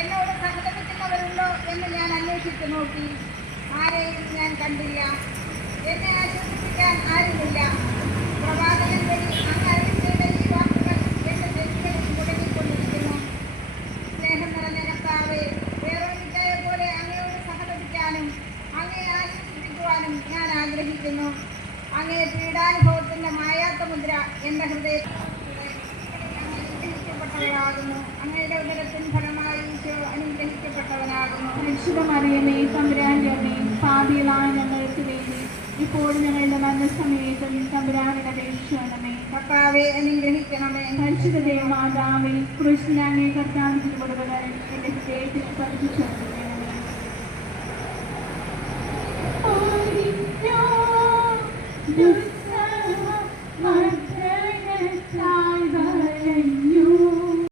എന്നോട് സഹതപിക്കുന്നവരുണ്ടോ എന്ന് ഞാൻ അന്വേഷിച്ചു നോക്കി, ആരെയും ഞാൻ കണ്ടില്ല. എന്നെ ആശ്വസിപ്പിക്കാൻ ആരുമില്ല. പ്രവാചകൻ വഴി അങ്ങ് അരുളി ചെയ്ത ഈ വാക്കുകൾ എന്റെ ചെവികളിൽ മുടങ്ങിക്കൊണ്ടിരിക്കുന്നു. സ്നേഹം നിറഞ്ഞ കർത്താവേ, വേറൊന്നിക്കായെ പോലെ അങ്ങയോട് സഹതപിക്കാനും അങ്ങയെ ആശ്വസിപ്പിക്കുവാനും ഞാൻ ആഗ്രഹിക്കുന്നു. അങ്ങേ പീഡാനുഭവത്തിന്റെ മായാത്ത മുദ്ര എന്റെ ഹൃദയത്തിൽ അനുഗ്രഹിക്കപ്പെട്ടവരാകുന്നു. അങ്ങയുടെ ഉദരത്തിൻ ഫലമായി ഈശോ അനുഗ്രഹിക്കപ്പെട്ടവനാകുന്നു. പരിശുദ്ധ മറിയമേ, തമ്പുരാന്റെ അമ്മേ, പാപികളായ ഞങ്ങൾക്ക് വേണ്ടി ഇപ്പോൾ ഞങ്ങളുടെ മരണസമയത്തും തമ്പുരാനോട് അപേക്ഷിക്കണമേ. കർത്താവേ, അനുഗ്രഹിക്കണമേ. പരിശുദ്ധ ദേവമാതാവേ, കൃഷ്ണനെ അങ്ങേ കർത്താവിന്റെ കൊടുവകൾ എന്റെ ഹൃദയത്തിൽ പതിപ്പിച്ചുകൊണ്ടിരിക്കണമേ. Yes.